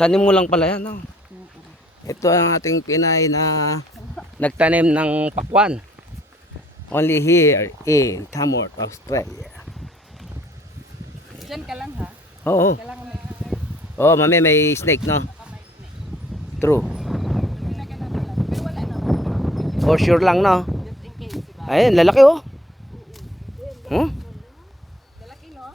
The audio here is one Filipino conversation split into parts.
Tanim mo lang pala yan, no? Ito ang ating Pinay na nagtanim ng pakwan. Only here in Tamworth, Australia. Diyan ka lang ha? Oo. Kailangan may Oh, mami, may snake, no? True. pero wala na. For sure lang, no? Just in case, diba? Ayun, lalaki, oh. Huh? Lalaki, no?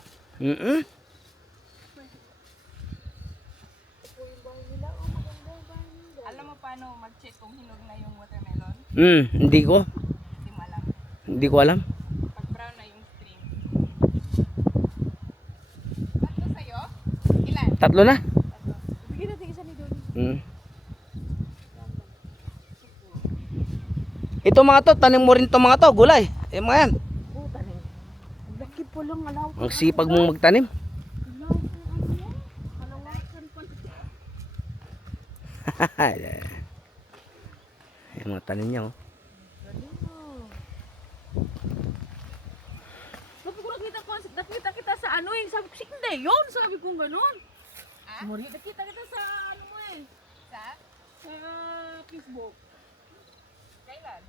Alam mo paano mag-check kung hinog na yung watermelon? Hindi ko. Hindi mo alam. Hindi ko alam. Pag brown na yung string. Tatlo sa'yo? Ilan? Tatlo na. Bigyan natin isa ni Donnie. Ito mga to, tanim mo rin to mga to, gulay. Eh mga yan. Puta rin. Laki po lang alaw. Ang sipag mong magtanim. Yung mga tanim niya, oh. Sabi ko nakita kita sa ano eh. Sabi ko, hindi yun. Sabi ko gano'n. Mori, nakita kita sa ano mo eh. Sa? Sa Facebook. Kailan?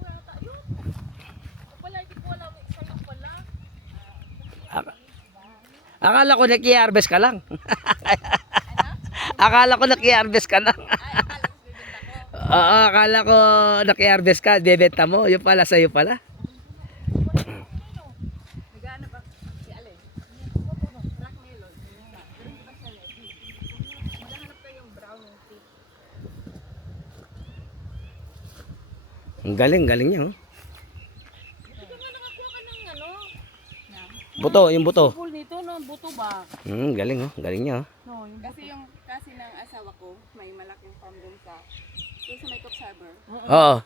Yata yun. Wala, hindi ko alam. Sa'yo pala. Akala ko naki-harvest ka lang. Akala ko naki-harvest ka lang. Oo, akala ko naki-harvest ka, bebenta mo. Yung pala, sa'yo pala. Nagana ba? Si Alin? Rock melon. Pero hindi pa siya ready. Maghahanap tayo yung brown yung thick. Ang galing, galing niya, oh. Ito nga nakakuha ka ng ano. Buto, yung buto. Pool nito, no? Buto ba? Galing, oh. Galing niya, oh. No, yung Kasi yung kasi ng asawa ko, may malaking farm dun sa may Cobb Harbor. Oo.